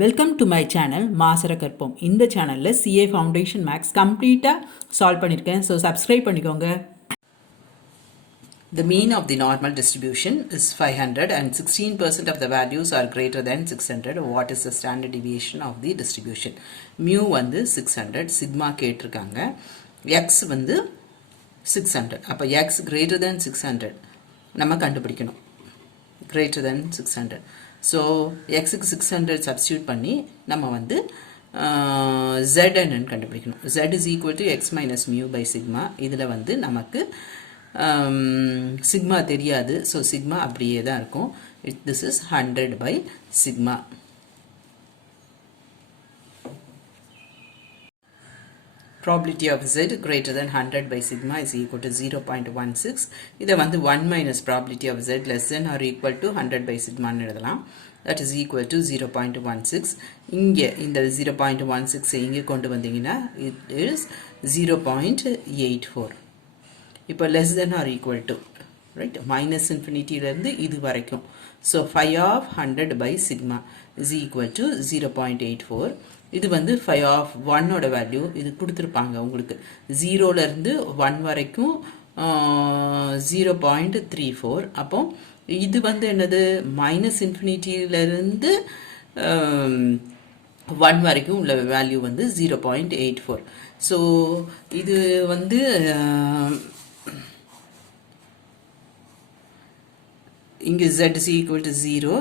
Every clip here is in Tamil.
வெல்கம் டு மை சேனல் மாசரகற்போம். இந்த சேனலில் சிஏ ஃபவுண்டேஷன் மேக்ஸ் கம்ப்ளீட்டாக சால்வ் பண்ணியிருக்கேன். ஸோ சப்ஸ்கிரைப் பண்ணிக்கோங்க. The mean of the normal distribution is 500 and 16% of the values are greater than 600. What is the standard deviation of the distribution? Mu வந்து 600, sigma கேட்டிருக்காங்க. X வந்து 600. அப்போ X greater than 600 நம்ம கண்டுபிடிக்கணும். Greater than 600. So xக்கு 600 substitute பண்ணி நம்ம வந்து z என்னன்னு கண்டுபிடிக்கணும். Z is equal to x minus mu by sigma. இதில் வந்து நமக்கு sigma தெரியாது. ஸோ sigma அப்படியே தான் இருக்கும். This is 100 by sigma. Probability of z greater than 100 by sigma is equal to 0.16. இதை வந்து 1 minus probability of z less than or equal to 100 by sigma எழுதலாம். That is equal to 0.16. இங்கே இந்த 0.16 இங்கே கொண்டு வந்தீங்கன்னா it is 0.84. இப்போ less than or equal to, right? Minus infinity இருந்து இது வரைக்கும். So 5 of 100 by sigma is equal to 0.84. இது வந்து 5 of 1 ஓட வேல்யூ இது கொடுத்துருப்பாங்க உங்களுக்கு. 0லேருந்து 1 வரைக்கும் 0.34. அப்போ இது வந்து என்னது மைனஸ் இன்ஃபினிட்டியிலேருந்து 1 வரைக்கும் உள்ள வேல்யூ வந்து 0.84. ஸோ இது வந்து இங்கே z is equal to 0,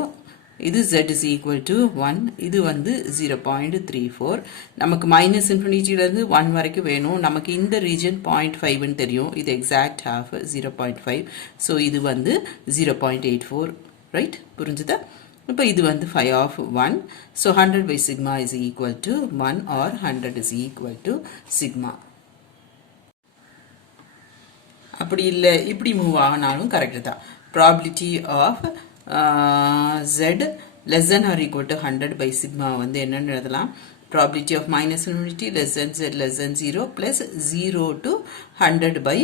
இது z is equal to 1, இது வந்து 0.34. நமக்கு மைனஸ் இன்ஃபினிட்டியிலேருந்து 1 வரைக்கும் வேணும். நமக்கு இந்த ரீஜன் 0.5ன்னு தெரியும். இது எக்ஸாக்ட் ஹாஃப் 0.5. ஸோ இது வந்து 0.84, ரைட்? புரிஞ்சுதா? இப்போ இது வந்து 5 of 1. So 100 by sigma is equal to 1 or 100 is equal to sigma. அப்படி இல்லை இப்படி மூவ் ஆகினாலும் கரெக்டு தான். Probability of z less than or equal to 100 by sigma வந்து என்னன்னு எழுதலாம். Probability of minus infinity less than z less than 0 plus 0 to 100 by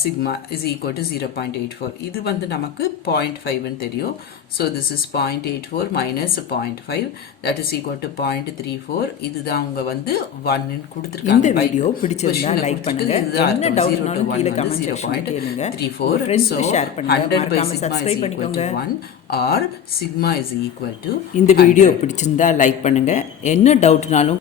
sigma is equal to 0.84. இது வந்து நமக்கு 0.5ன்னு தெரியும். So this is 0.84 minus 0.5 that is equal to 0.34. இதுதான் அவங்க வந்து 1ன்னு கொடுத்துருக்காங்க. இந்த வீடியோ பிடிச்சிருந்தா லைக் பண்ணுங்க. என்ன டவுட்னாலும் கீழே கமெண்ட் செக்ஷன்ல கேளுங்க. 0.34. ஃப்ரெண்ட்ஸ் So ஷேர் பண்ணுங்க. 100 by மறக்காம sigma is subscribe equal to பண்ணிக்கோங்க. 1 or sigma is equal to இந்த வீடியோ 100. பிடிச்சிருந்தா லைக் பண்ணுங்க. என்ன டவுட்னாலும்